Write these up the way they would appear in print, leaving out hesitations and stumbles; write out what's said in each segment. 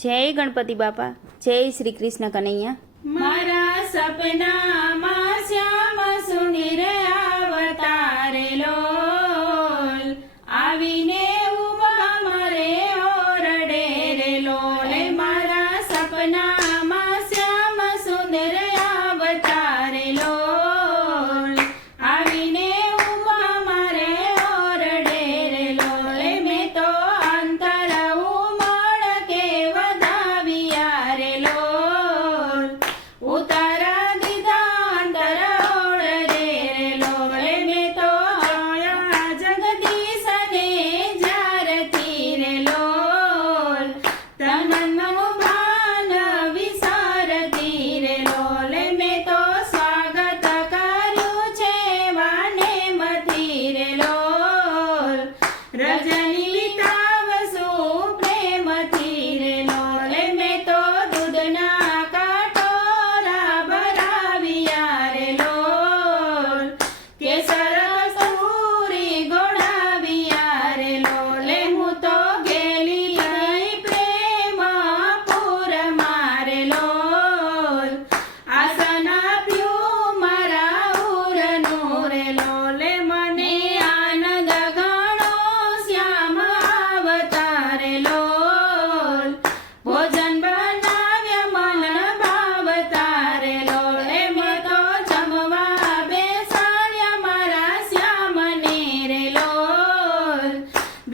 જય ગણપતિ બાપા, જય શ્રી કૃષ્ણ કનૈયા. મારા સપનામાં શ્યામ સુંદર અવતારેલો આવીને ઉભા મારે ઓરડે રે લોલ. મારા સપનામાં શ્યામ સુંદર અવતારેલો આવીને ઉભા મારે ઓરડે રે લોલ. મેં તો અંતર ઉમળ કે વધાવ્યા રે લોલ. ઉતારા દીધા અંતર ઓરડે રે લોલ. મેં તો જોયા જગદીશને જ્યારથી રે લોલ. તનનું ભાન વિસરતી રે લોલ. મેં તો સ્વાગત કર્યું છે વાને મથી રે લોલ. રજની વિતાવશું પ્રેમથી રે લોલ. મેં તો દૂધના કટોરા ભરાવ્યા રે લોલ. કેસર કસ્તુરી ગોળાવ્યા રે લોલ. હું તો ગેલી થઈ પ્રેમ પૂર મારે લોલ. આસન આપ્યું મારા ઉરનું રે લોલ. મને આનંદ ઘણો શ્યામ અવતારે લોલ. ભોજન બનાવ્યા મન ભાવતારે લોલ. મેં તો જમવા બેસાડ્યા મારા શ્યામને રે લોલ.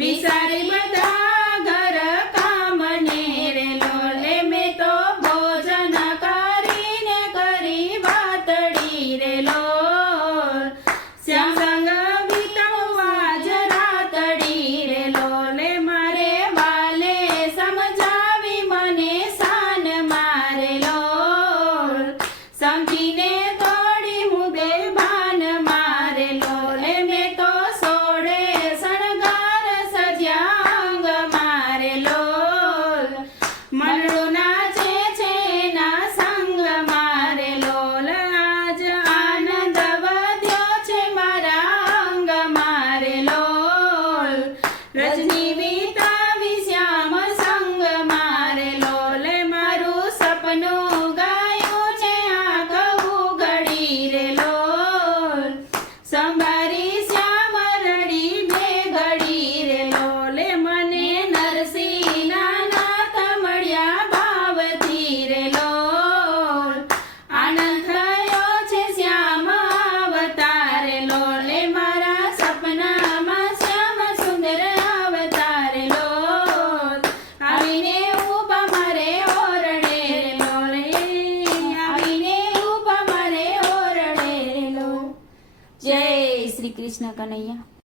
વિચારી બધા ઘર કામને રે લોલ. મેં તો ભોજન કરીને કરી વાતડી રે લોલ. શ્યામ સંગ વિતવવા જ રાતડી રે લોલ. મારે વાલે સમજાવી મને શાન મારે લોલ. સમજીને દોડી હું બેભાન મારે લોલ. મેં તો સોળે શણગાર સજ્યા અંગ મારે લોલ. મનડું નાચે છે ના સંગ મારે લોલ. આજ આનંદ વધ્યો છે મારા અંગ મારે લોલ. રજની વિતાવી શ્યામ સંગ મારે લોલ. મારું સપનું ગાયું છે આંખ ઉઘડી રે લોલ. સંભારી શ્યામ રડી બે ઘડી રે લોલ. મને નરસિંહના નાથ મળ્યા ભાવથી રે લોલ. આનંદ થયો છે શ્યામ અવતારે લોલ. મારા સપનામાં શ્યામ સુંદર અવતારે લોલ. આવીને ઉભા મારે ઓરડે રે લોલ. આવીને ઉભા મારે ઓરડે રે લોલ. જય શ્રી કૃષ્ણ કનૈયા.